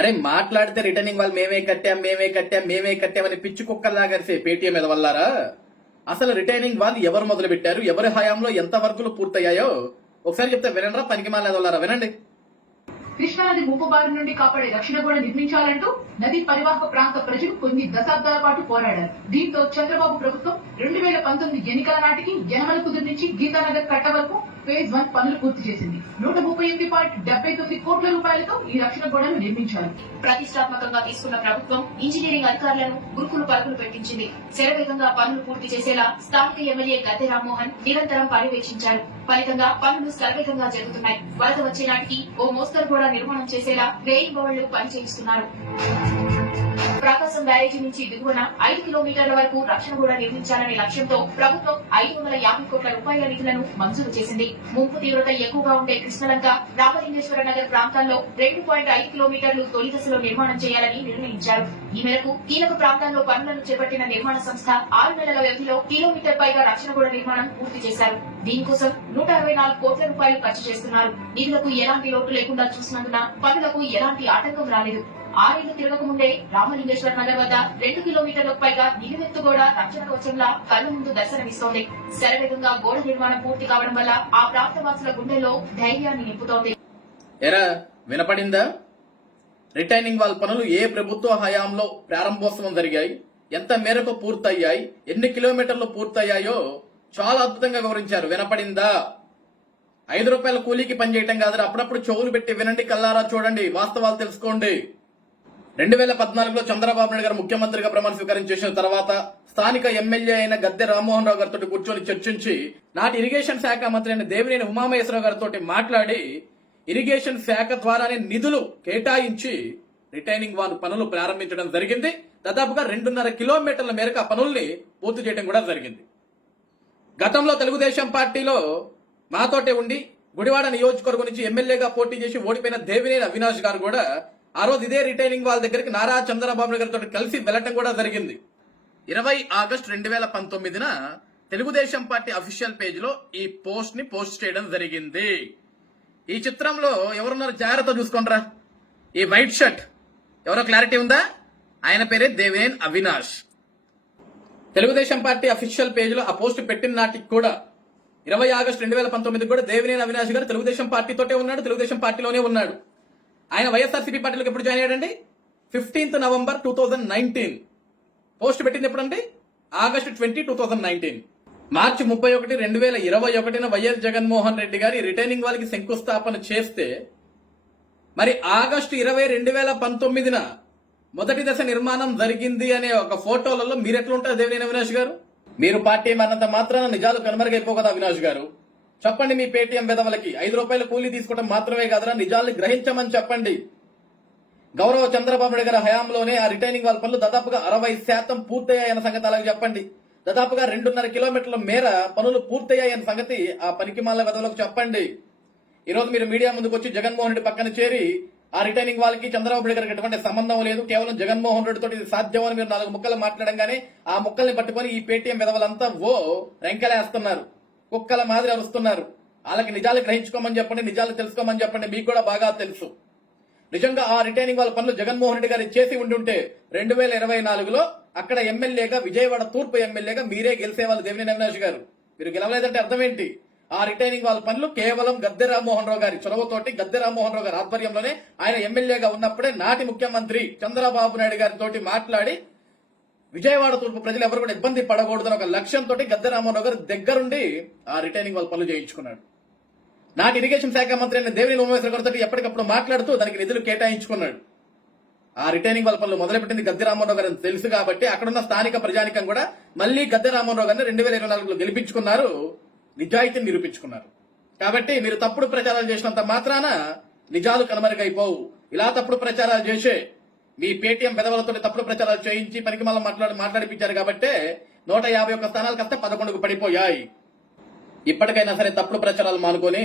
అరే మాట్లాడితే రిటర్నింగ్ వాళ్ళు మేమే కట్టామని పిచ్చి కుక్కల్లాగా అరిసే పేటీఎం మీద వల్లారా. అసలు రిటర్నింగ్ వాళ్ళు ఎవరు మొదలు పెట్టారు, ఎవరి హయాంలో ఎంత వర్కులు పూర్తయ్యాయో ఒకసారి చెప్తే వినండి. పనికి మాలేదోళ్ళారా వినండి. కృష్ణానది ముంపు బారి నుండి కాపాడే రక్షణ గోడ నిర్మించాలంటూ నదీ పరివాహక ప్రాంత ప్రజలు కొన్ని దశాబ్దాల పాటు పోరాడారు. దీంతో చంద్రబాబు ప్రభుత్వం 2019 ఎన్నికల నాటికి యనమల కుదురు నుంచి గీతానగర్ కట్ట వరకు ఫేజ్ 1 పనులు పూర్తి చేసింది. 138.79 కోట్ల రూపాయలతో ఈ రక్షణ గోడను నిర్మించారు. ప్రతిష్టాత్మకంగా తీసుకున్న ప్రభుత్వం ఇంజనీరింగ్ అధికారులను గురుకులు పరుగులు పెట్టించింది. శరవేగంగా పనులు పూర్తి చేసేలా స్థానిక ఎమ్మెల్యే గద్దె రామ్మోహన్ నిరంతరం పర్యవేక్షించారు. ఫలితంగా పనులు శరవేగంగా జరుగుతున్నాయి. వరద వచ్చే నాటికి ఓ మోస్తరు కూడా నిర్మాణం చేసేలా రేయింబవళ్లు పనిచేయిస్తున్నారు. ప్రకాశం బ్యారేజీ నుంచి దిగువన 5 కిలోమీటర్ల వరకు రక్షణ గోడ నిర్మించాలనే లక్ష్యంతో ప్రభుత్వం 550 కోట్ల రూపాయల నిధులను మంజూరు చేసింది. ముంపు తీవ్రత ఎక్కువగా ఉండే కృష్ణలంక, రామలింగేశ్వర నగర్ ప్రాంతాల్లో 2.5 కిలోమీటర్లు తొలి దశలో నిర్మాణం చేయాలని నిర్ణయించారు. ఈ మేరకు కీలక ప్రాంతాల్లో పనులను చేపట్టిన నిర్మాణ సంస్థ 6 నెలల వ్యవధిలో కిలోమీటర్ పైగా రక్షణ గోడ నిర్మాణం పూర్తి చేశారు. దీనికోసం 164 కోట్ల రూపాయలు ఖర్చు చేస్తున్నారు. నిధులకు ఎలాంటి లోటు లేకుండా చూసినందున పనులకు ఎలాంటి ఆటంకం రాలేదు. 6 ఏళ్లు తిరగక ముందే రామలింగేశ్వర నగర్ వద్ద 2 కిలోమీటర్లకు పైగా నిలువెత్తు గోడ రక్షణ కవచంలా కళ్ల ముందు దర్శనమిస్తోంది. శరవేగంగా గోడ నిర్మాణం పూర్తి కావడం వల్ల ఆ ప్రాంతవాసుల గుండెల్లో ధైర్యాన్ని నింపుతోంది. ఎరా వినపడిందా? రిటైనింగ్ వాల్ పనులు ఏ ప్రభుత్వ హయాంలో ప్రారంభోత్సవం జరిగాయి, ఎంత మేరకు పూర్తయ్యాయి, ఎన్ని కిలోమీటర్లు పూర్తయ్యాయో చాలా అద్భుతంగా వివరించారు. వినపడిందా? 5 రూపాయల కూలీకి పనిచేయటం కాదు, అప్పుడప్పుడు చెవులు పెట్టి వినండి, కల్లారా చూడండి, వాస్తవాలు తెలుసుకోండి. 2014లో చంద్రబాబు నాయుడు గారు ముఖ్యమంత్రిగా ప్రమాణ స్వీకారం చేసిన తర్వాత స్థానిక ఎమ్మెల్యే అయిన గద్దె రామ్మోహన్ రావు గారితో కూర్చొని చర్చించి నాటి ఇరిగేషన్ శాఖ మంత్రి అయిన దేవినేని ఉమామహేశ్వరరావు గారితో మాట్లాడి ఇరిగేషన్ శాఖ ద్వారానే నిధులు కేటాయించి రిటైనింగ్ వాల్ పనులు ప్రారంభించడం జరిగింది. దాదాపుగా 2.5 కిలోమీటర్ల మేరకు ఆ పనుల్ని పూర్తి చేయడం కూడా జరిగింది. గతంలో తెలుగుదేశం పార్టీలో మాతోటే ఉండి గుడివాడ నియోజకవర్గం నుంచి ఎమ్మెల్యేగా పోటీ చేసి ఓడిపోయిన దేవినేని అవినాష్ గారు కూడా ఆ రోజు ఇదే రిటైనింగ్ వాల్ దగ్గరికి నారా చంద్రబాబు నాయుడు గారితో కలిసి వెళ్లటం కూడా జరిగింది. 20 ఆగస్టు 2019న తెలుగుదేశం పార్టీ అఫీషియల్ పేజ్ లో ఈ పోస్ట్ ని పోస్ట్ చేయడం జరిగింది. ఈ చిత్రంలో ఎవరున్నారు జాగ్రత్త చూసుకోండిరా. ఈ వైట్ షర్ట్ ఎవరో క్లారిటీ ఉందా? ఆయన పేరే Devineni Avinash. Telugu Desam party official page లో ఆ పోస్ట్ పెట్టిన నాటికి కూడా 20 ఆగస్టు 2019 కూడా దేవినేని అవినాష్ గారు తెలుగుదేశం పార్టీతోటే ఉన్నాడు, తెలుగుదేశం పార్టీలోనే ఉన్నాడు. ఆయన వైఎస్ఆర్సీపీ పార్టీలోకి ఎప్పుడు జాయిన్ అయ్యాడండి? 15th November 2019. పోస్ట్ పెట్టింది ఎప్పుడండి? ఆగస్టు 20, 2019. మార్చి 31, 2021 వైఎస్ జగన్మోహన్ రెడ్డి గారి రిటైనింగ్ వాళ్ళకి శంకుస్థాపన చేస్తే మరి ఆగస్టు 20, 2019న మొదటి దశ నిర్మాణం జరిగింది అనే ఒక ఫోటోలలో మీరు ఎట్లుంటారు దేవినేని అవినాష్ గారు? మీరు పార్టీ అన్నంత మాత్రాన నిజాలు కనుమరుగైపోకదా అవినాష్ గారు? చెప్పండి మీ పేటీఎం విధవలకి 5 రూపాయల కూలీ తీసుకోవడం మాత్రమే కాదురా, నిజాల్ని గ్రహించమని చెప్పండి. గౌరవ చంద్రబాబు నాయుడు గారి హయాంలోనే ఆ రిటైనింగ్ వాల్ పనులు దాదాపుగా 60% పూర్తయ్యాయన్న సంగతి అలాగే చెప్పండి. దాదాపుగా 2.5 కిలోమీటర్ల మేర పనులు పూర్తయ్యాయన్న సంగతి ఆ పనికిమాల విధవలకు చెప్పండి. ఈ రోజు మీరు మీడియా ముందుకు వచ్చి జగన్మోహన్ రెడ్డి పక్కన చేరి ఆ రిటైనింగ్ వాళ్ళకి చంద్రబాబు నాయుడు గారికి ఎటువంటి సంబంధం లేదు, కేవలం జగన్మోహన్ రెడ్డి తోటి ఇది సాధ్యం అని మీరు 4 ముక్కలు మాట్లాడంగానే ఆ ముక్కల్ని పట్టుకొని ఈ పేటీఎం విధవలంతా రెంకెలేస్తున్నారు, కుక్కల మాదిరి అరుస్తున్నారు. వాళ్ళకి నిజాలు గ్రహించుకోమని చెప్పండి, నిజాలు తెలుసుకోమని చెప్పండి. మీకు కూడా బాగా తెలుసు నిజంగా ఆ రిటైనింగ్ వాళ్ళ పనులు జగన్మోహన్ రెడ్డి గారు చేసి ఉండుంటే 2024లో అక్కడ ఎమ్మెల్యేగా, విజయవాడ తూర్పు ఎమ్మెల్యేగా మీరే గెలిసేవాళ్ళు దేవినేని అవినాష్ గారు. మీరు గెలవలేదంటే అర్థం ఏంటి? ఆ రిటైనింగ్ వాళ్ళ పనులు కేవలం గద్దె రామ్మోహన్ రావు గారి చొరవతోటి, గద్దె రామ్మోహన్ రావు గారి ఆధ్వర్యంలోనే ఆయన ఎమ్మెల్యేగా ఉన్నప్పుడే నాటి ముఖ్యమంత్రి చంద్రబాబు నాయుడు గారితో మాట్లాడి విజయవాడ తూర్పు ప్రజలు ఎవరు కూడా ఇబ్బంది పడకూడదని ఒక లక్ష్యంతో గద్దె రామ్మోహన్ రావు గారు దగ్గరుండి ఆ రిటైనింగ్ వాళ్ళ పనులు చేయించుకున్నాడు. నాటి ఇరిగేషన్ శాఖ మంత్రి అయిన దేవినేని ఉమామహేశ్వర గారితో ఎప్పటికప్పుడు మాట్లాడుతూ దానికి నిధులు కేటాయించుకున్నాడు. ఆ రిటైనింగ్ వాళ్ళ పనులు మొదలుపెట్టింది గద్దె రామ్మోహన్ రావు గారు తెలుసు కాబట్టి అక్కడున్న స్థానిక ప్రజానికం కూడా మళ్లీ గద్దె రామ్మోహన్ రావు గారిని 2024లో గెలిపించుకున్నారు, నిజాయితీని నిరూపించుకున్నారు. కాబట్టి మీరు తప్పుడు ప్రచారాలు చేసినంత మాత్రాన నిజాలు కనుమరుగైపోవు. ఇలా తప్పుడు ప్రచారాలు చేసే మీ పేటీఎం పెదవులతో తప్పుడు ప్రచారాలు చేయించి పనికి మళ్ళీ మాట్లాడిపించారు కాబట్టి 151 స్థానాలు కాస్త 11కు పడిపోయాయి. ఇప్పటికైనా సరే తప్పుడు ప్రచారాలు మానుకొని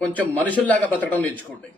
కొంచెం మనుషుల్లాగా బ్రతకడం నేర్చుకోండి.